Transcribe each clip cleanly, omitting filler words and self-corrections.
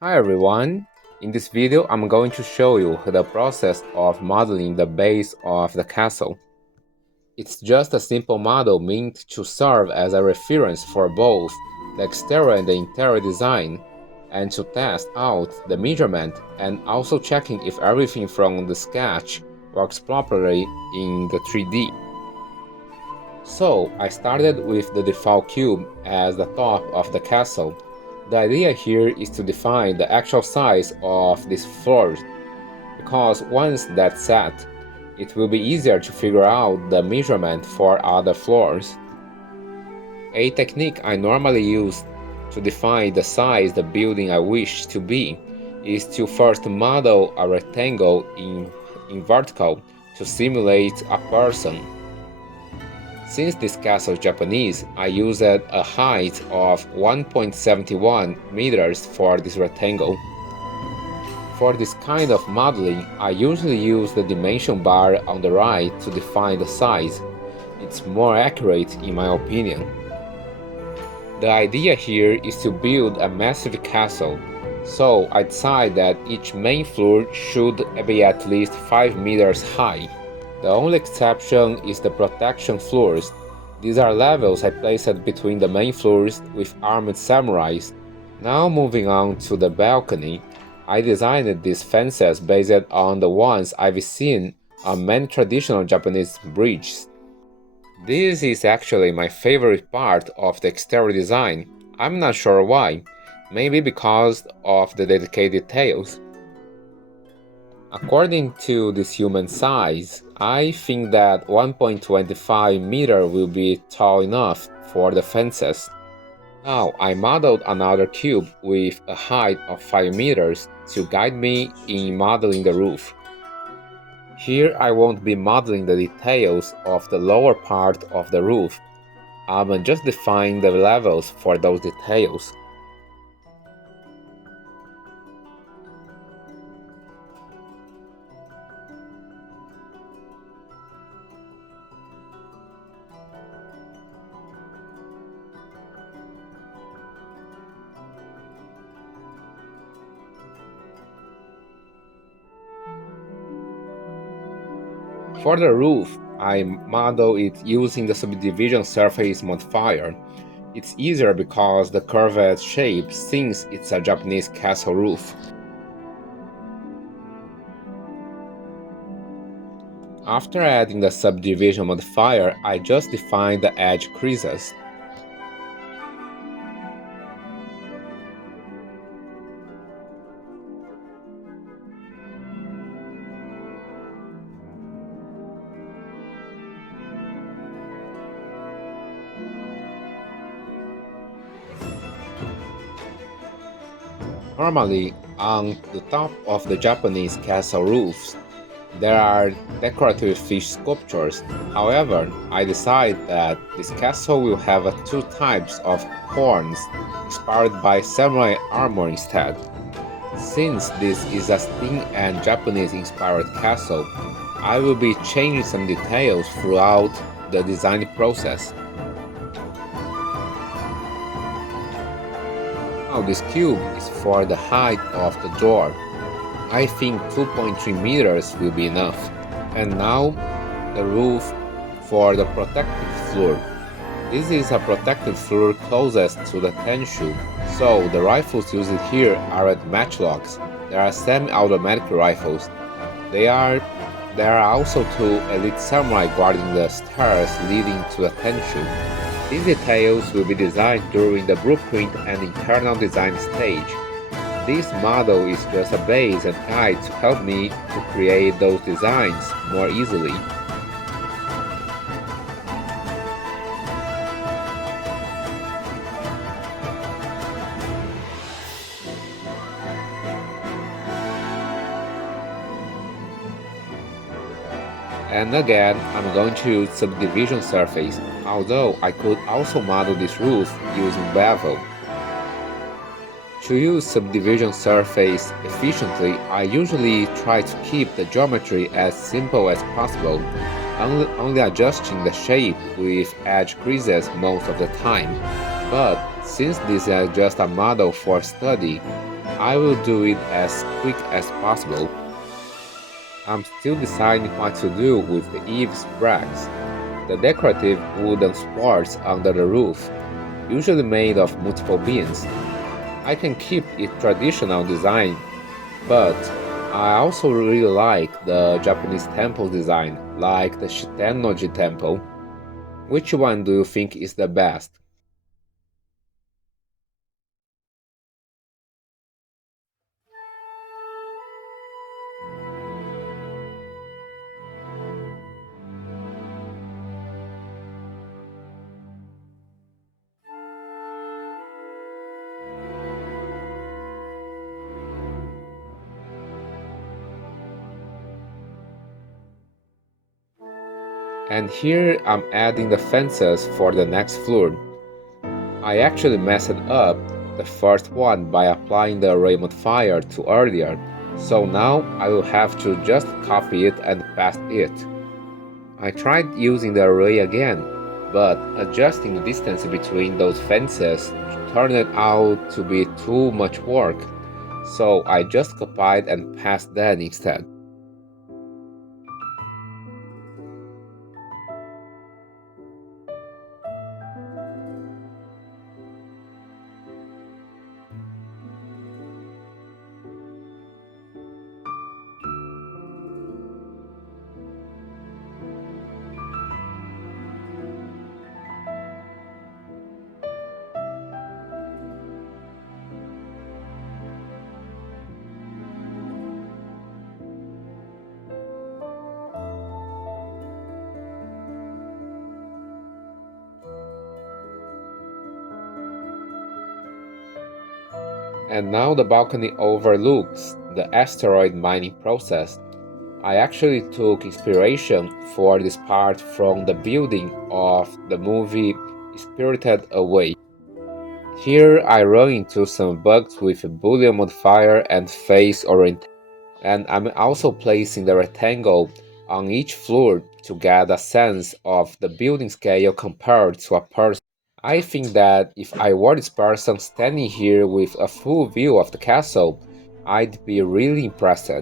Hi everyone! In this video I'm going to show you the process of modeling the base of the castle. It's just a simple model meant to serve as a reference for both the exterior and the interior design, and to test out the measurement and also checking if everything from the sketch works properly in the 3D. So I started with the default cube as the top of the castle. The idea here is to define the actual size of these floors, because once that's set, it will be easier to figure out the measurement for other floors. A technique I normally use to define the size the building I wish to be is to first model a rectangle in vertical to simulate a person. Since this castle is Japanese, I used a height of 1.71 meters for this rectangle. For this kind of modeling, I usually use the dimension bar on the right to define the size. It's more accurate in my opinion. The idea here is to build a massive castle, so I decided that each main floor should be at least 5 meters high. The only exception is the protection floors. These are levels I placed between the main floors with armed samurais. Now moving on to the balcony, I designed these fences based on the ones I've seen on many traditional Japanese bridges. This is actually my favorite part of the exterior design. I'm not sure why, maybe because of the dedicated details. According to this human size, I think that 1.25 meter will be tall enough for the fences. Now I modeled another cube with a height of 5 meters to guide me in modeling the roof. Here I won't be modeling the details of the lower part of the roof, I'm just defining the levels for those details. For the roof, I model it using the subdivision surface modifier. It's easier because the curved shape since it's a Japanese castle roof. After adding the subdivision modifier, I just defined the edge creases. Normally, on the top of the Japanese castle roofs, there are decorative fish sculptures. However, I decided that this castle will have two types of horns inspired by samurai armor instead. Since this is a steam and Japanese-inspired castle, I will be changing some details throughout the design process. Now this cube is for the height of the door. I think 2.3 meters will be enough. And now the roof for the protected floor. This is a protected floor closest to the tenshu, so the rifles used here are at matchlocks. They are semi-automatic rifles. There are also two elite samurai guarding the stairs leading to the tenshu. These details will be designed during the blueprint and internal design stage. This model is just a base and guide to help me to create those designs more easily. And again, I'm going to use subdivision surface, although I could also model this roof using bevel. To use subdivision surface efficiently, I usually try to keep the geometry as simple as possible, only adjusting the shape with edge creases most of the time. But since this is just a model for study, I will do it as quick as possible. I'm still deciding what to do with the eaves bracks, the decorative wooden supports under the roof, usually made of multiple beams. I can keep its traditional design, but I also really like the Japanese temple design, like the Shitennoji temple. Which one do you think is the best? And here I'm adding the fences for the next floor. I actually messed up the first one by applying the array modifier too earlier, so now I will have to just copy it and paste it. I tried using the array again, but adjusting the distance between those fences turned out to be too much work, so I just copied and pasted that instead. And now the balcony overlooks the asteroid mining process. I actually took inspiration for this part from the building of the movie Spirited Away. Here I run into some bugs with a boolean modifier and face orientation, and I'm also placing the rectangle on each floor to get a sense of the building scale compared to a person. I think that if I were this person standing here with a full view of the castle, I'd be really impressed.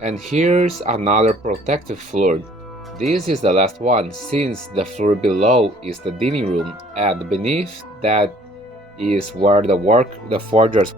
And here's another protective floor. This is the last one, since the floor below is the dining room, and beneath that is where the forgers.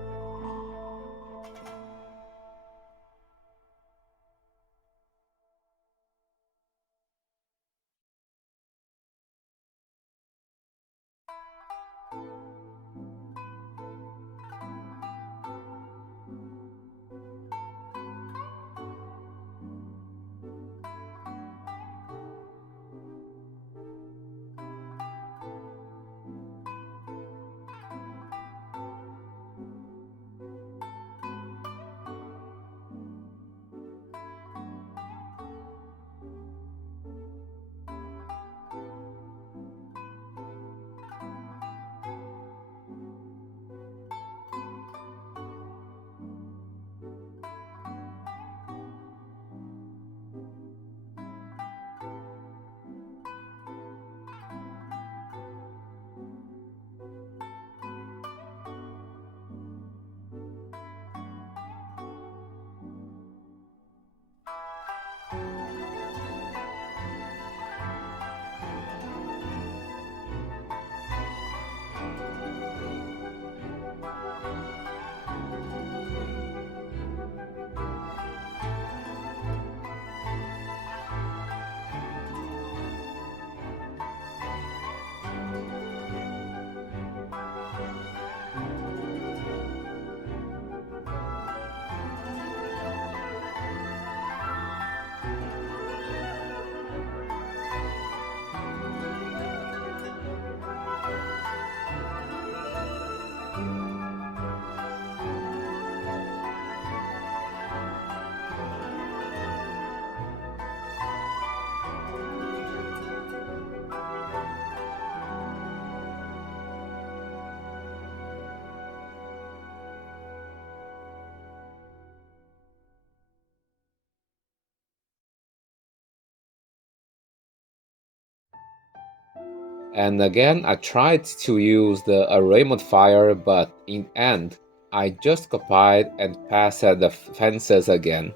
And again, I tried to use the array modifier, but in the end, I just copied and pasted the fences again.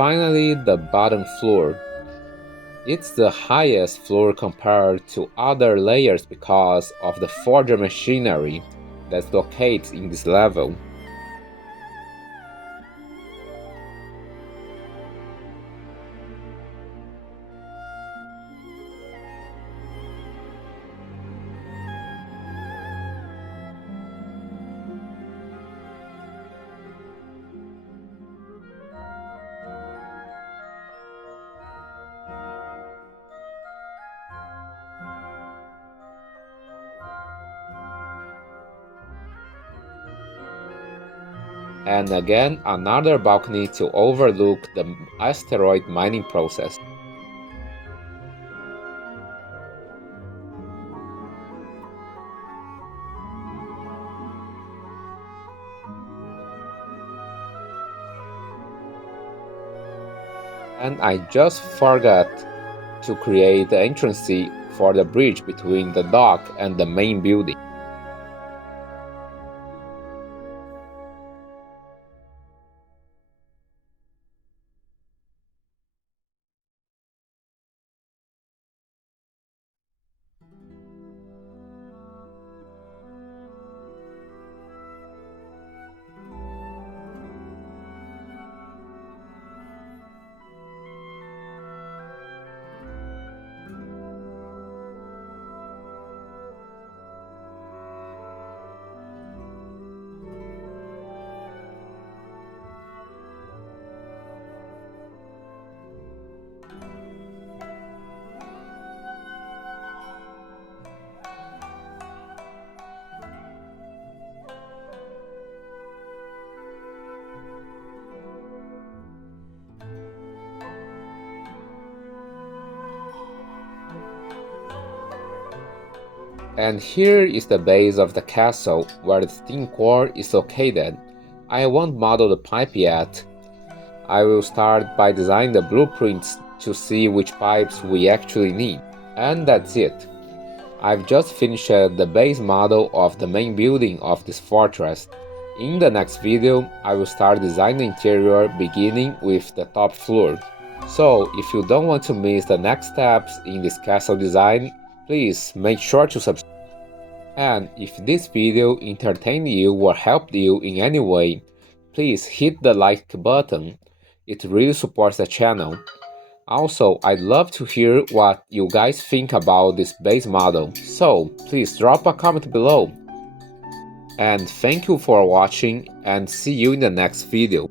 Finally, the bottom floor. It's the highest floor compared to other layers because of the forger machinery that's located in this level. And again, another balcony to overlook the asteroid mining process. And I just forgot to create the entrance for the bridge between the dock and the main building. And here is the base of the castle where the steam core is located. I won't model the pipe yet. I will start by designing the blueprints to see which pipes we actually need. And that's it. I've just finished the base model of the main building of this fortress. In the next video, I will start designing the interior beginning with the top floor. So, if you don't want to miss the next steps in this castle design, please make sure to subscribe. And if this video entertained you or helped you in any way, please hit the like button. It really supports the channel. Also, I'd love to hear what you guys think about this base model, so please drop a comment below. And thank you for watching and see you in the next video.